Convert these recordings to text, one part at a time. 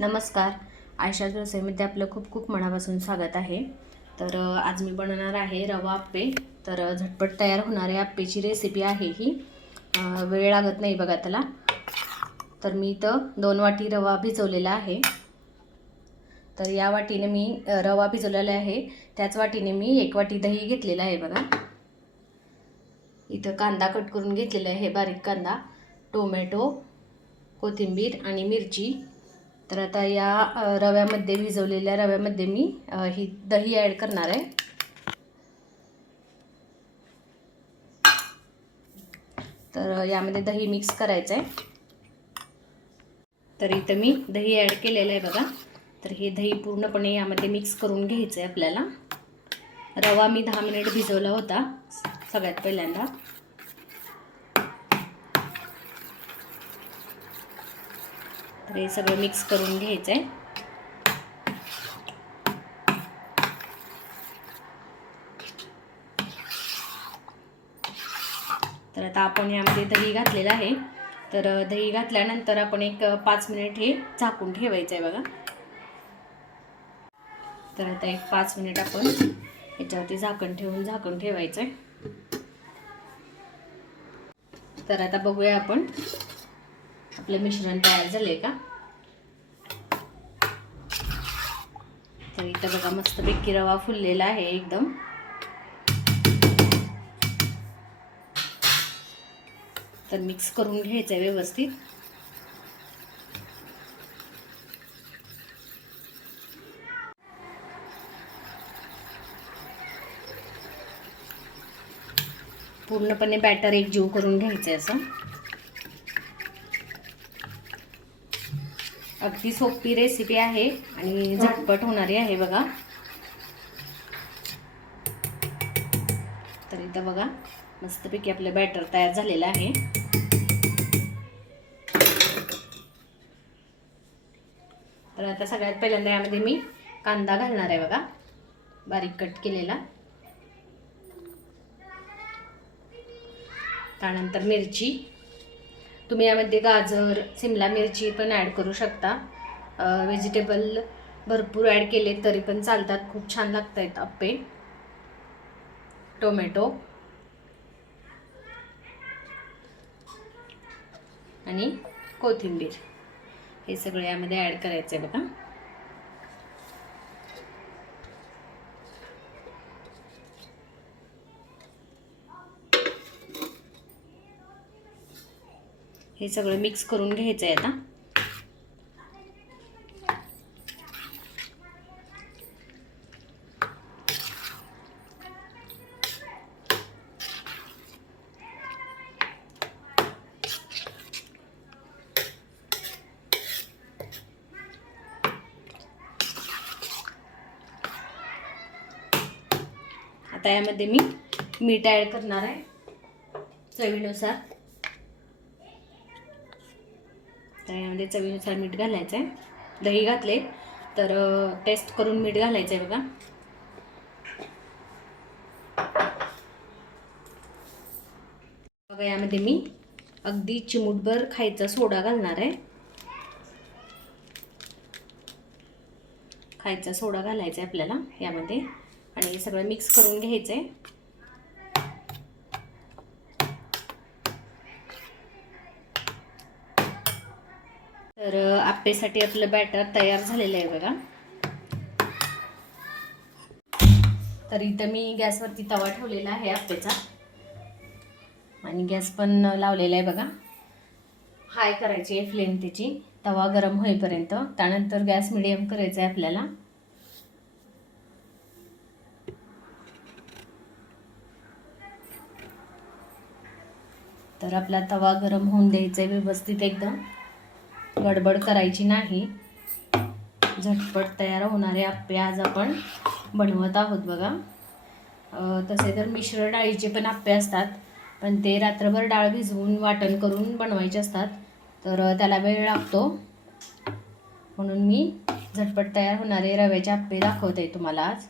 नमस्कार. आयशाच्या रसोईमध्ये आपलं खूप खूप मनापासून स्वागत आहे. तर आज मी बनवणार आहे रवा आप्पे. तर झटपट तयार होणारे आप्पेची रेसिपी आहे ही. वेळ लागत नाही बघा त्याला. तर मी इथं 2 वाटी रवा भिजवलेला आहे. तर या वाटीने मी रवा भिजवलेला आहे, त्याच वाटीने मी 1 वाटी दही घेतलेला आहे बघा. इथं कांदा कट करून घेतलेला आहे, बारीक कांदा, टोमॅटो, कोथिंबीर आणि मिरची. तर आता या रव्यामध्ये, भिजवलेल्या रव्यामध्ये मी ही दही ॲड करणार आहे. तर यामध्ये दही मिक्स करायचं आहे. तर इथं मी दही ॲड केलेलं आहे बघा. तर हे दही पूर्णपणे यामध्ये मिक्स करून घ्यायचं आहे आपल्याला. रवा मी 10 मिनिट भिजवला होता सगळ्यात पहिल्यांदा. तर हे सगळं मिक्स करून घ्यायचं आहे. तर आता आपण यामध्ये दही घातलेलं आहे. तर दही घातल्यानंतर आपण एक 5 मिनिट हे झाकून ठेवायचं आहे बघा. तर आता एक 5 मिनिट आपण याच्यावरती झाकण ठेवायचं आहे. तर आता बघूया आपण आपलं मिश्रण तयार झाले का. तर इथं बघा मस्तपैकी रवा फुललेला आहे एकदम. तर मिक्स करून घ्यायचं आहे व्यवस्थित. पूर्णपणे बॅटर एकजीव करून घ्यायचं आहे असं. अगदी सोपी रेसिपी आहे आणि झटपट होणारी आहे बघा. तर इथं बघा मस्तपैकी आपलं बॅटर तयार झालेलं आहे. तर आता सगळ्यात पहिल्यांदा यामध्ये मी कांदा घालणार आहे बघा, बारीक कट केलेला. त्यानंतर मिरची. तुम्ही यामध्ये गाजर, सिमला मिरची पण ॲड करू शकता. व्हेजिटेबल भरपूर ॲड केले तरी पण चालतात, खूप छान लागतात आप्पे. टोमॅटो आणि कोथिंबीर हे सगळे यामध्ये ॲड करायचे बघा. हे सगळं मिक्स करून घ्यायचं आहे आता. आता यामध्ये मी मीठ ॲड करणार आहे चवीनुसार. तर यामध्ये चवीनुसार मीठ घालायचं आहे. दही घातले तर टेस्ट करून मीठ घालायचं आहे बघा. बघा यामध्ये मी अगदी चिमूटभर खायचा सोडा घालणार आहे. खायचा सोडा घालायचा आहे आपल्याला यामध्ये आणि सगळं मिक्स करून घ्यायचं आहे. तर आप्पेसाठी आपलं बॅटर तयार झालेलं आहे बघा. तर इथं मी गॅसवरती तवा ठेवलेला आहे आप्पेचा आणि गॅस पण लावलेला आहे बघा. हाय करायची आहे फ्लेम त्याची, तवा गरम होईपर्यंत. त्यानंतर गॅस मिडियम करायचा आहे आपल्याला. तर आपला तवा गरम होऊन द्यायचा आहे व्यवस्थित एकदम, गडबड करायची नाही. झटपट तयार होणारे आप्पे आज आपण बनवत आहोत बघा. तसे तर मिश्र डाळीचे पण आप्पे असतात, पण ते रात्रभर डाळ भिजवून वाटण करून बनवायचे असतात, तर त्याला वेळ लागतो. म्हणून मी झटपट तयार होणारे रव्याचे आप्पे दाखवते तुम्हाला आज.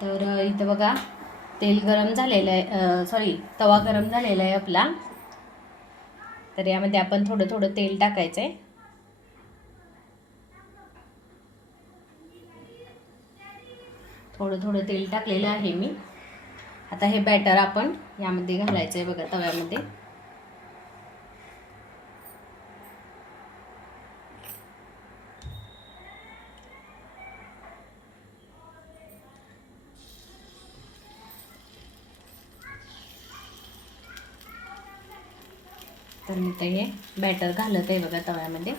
तर इथं बघा तेल गरम झालेलं आहे, तवा गरम झालेला आहे आपला. तर यामध्ये आपण थोडं थोडं तेल टाकायचं आहे. थोडं थोडं तेल टाकलेलं आहे मी. आता हे बॅटर आपण यामध्ये घालायचं आहे बघा तव्यामध्ये. तर मी ते हे बॅटर घालत आहे बघा तव्यामध्ये.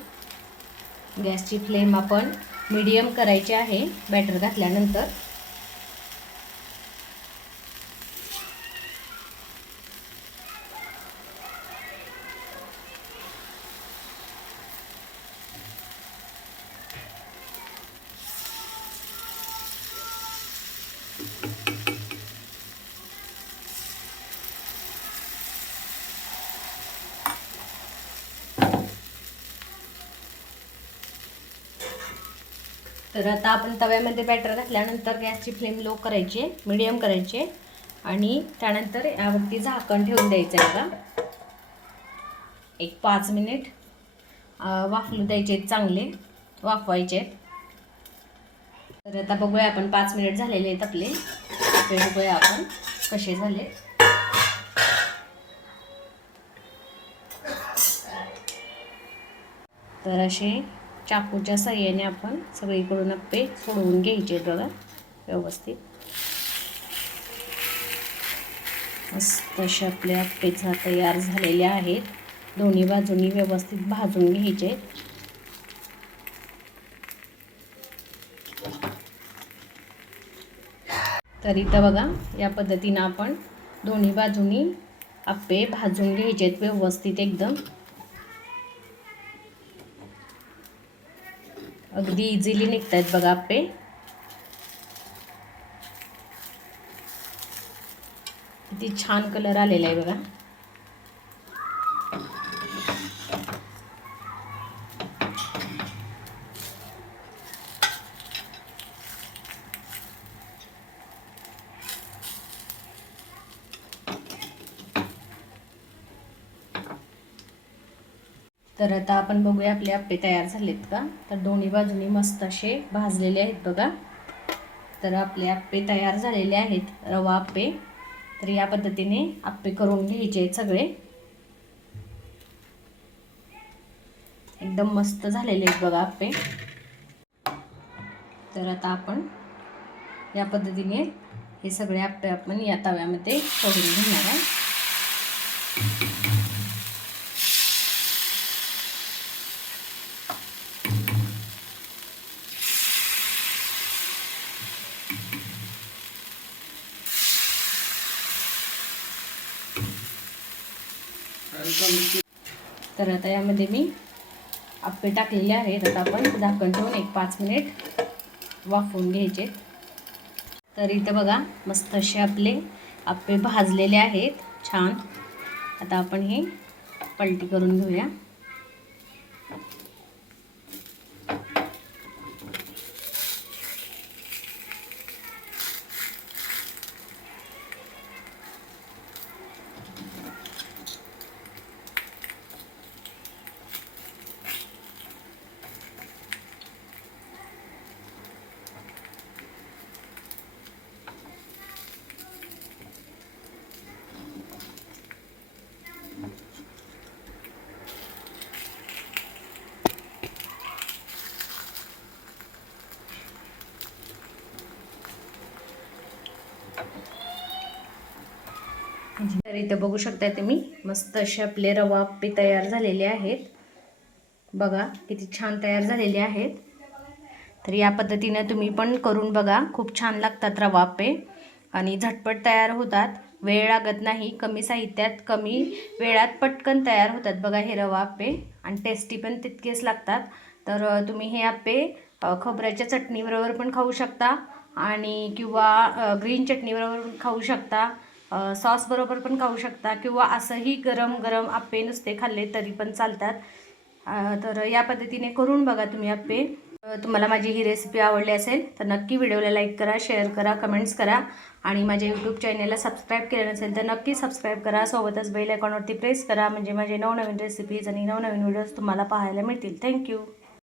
गॅसची फ्लेम आपण मीडियम करायची आहे बॅटर घातल्यानंतर. तर आता आपण तव्यामध्ये बॅटर घातल्यानंतर गॅसची फ्लेम लो करायची आहे, मीडियम करायची आहे आणि त्यानंतर यावरती झाकण ठेवून द्यायचं आहे बघा. एक 5 मिनिट वाफलू द्यायचे, चांगले वाफवायचे. तर आता बघूया आपण 5 मिनिट झालेले आहेत आपले. बघूया आपण कसे झाले. तर असे चाकूच्या साहाय्याने आपण सगळीकडून अप्पे सोडवून घ्यायचे बघा व्यवस्थित. मस्त असे आपले अप्पे तयार झालेले आहेत. दोन्ही बाजूनी व्यवस्थित भाजून घ्यायचे. तर इथं बघा या पद्धतीने आपण दोन्ही बाजूनी अप्पे भाजून घ्यायचे व्यवस्थित एकदम. अगदी इझिली निघतायत बघा अप्पे. किती छान कलर आलेला आहे बघा. तर आता आपण बघूया आपले अप्पे तयार झालेत का. तर दोन्ही बाजूनी मस्त असे भाजलेले आहेत बघा. तर आपले अप्पे तयार झालेले आहेत, रवा अप्पे. तर या पद्धतीने अप्पे करून घ्यायचे आहेत सगळे. एकदम मस्त झालेले आहेत बघा अप्पे. तर आता आपण या पद्धतीने हे सगळे अप्पे आपण या तव्यामध्ये सोडून घेणार आहे. तर आता यामध्ये मी अप्पे टाकलेले आहेत. आता आपण झाकण ठेवून एक 5 मिनिट वाफवून घ्यायचे. तर इथे बघा मस्त असे आपले अप्पे भाजलेले आहेत छान. आता आपण हे पलटी करून घेऊया. तर इथं बघू शकता तुम्ही मस्त असे आपले रवा अप्पे तयार झालेले आहेत बघा. किती छान तयार झालेले आहेत. तर या पद्धतीने तुम्ही पण करून बघा. खूप छान लागतात रवा अप्पे आणि झटपट तयार होतात. वेळ लागत नाही. कमी साहित्यात कमी वेळात पटकन तयार होतात बघा हे रवा अप्पे. आणि टेस्टी पण तितकेच लागतात. तर तुम्ही हे अप्पे खोबऱ्याच्या चटणीबरोबर पण खाऊ शकता आणि किंवा ग्रीन चटणीबरोबर पण खाऊ शकता. सॉस बरोबर पण खाऊ शकता किंवा असंही गरम गरम अप्पे नुसते खाल्ले तरी पण चालतात. तर या पद्धतीने करून बघा तुम्ही अप्पे. तुम्हाला माझी ही रेसिपी आवडली असेल तर नक्की व्हिडिओला लाईक करा, शेअर करा, कमेंट्स करा आणि माझ्या यूट्यूब चॅनलला सबस्क्राईब केलं नसेल तर नक्की सबस्क्राईब करा. सोबतच बेल आयकॉनवरती प्रेस करा म्हणजे माझे नवनवीन रेसिपीज आणि नवनवीन व्हिडिओज तुम्हाला पाहायला मिळतील. थँक्यू.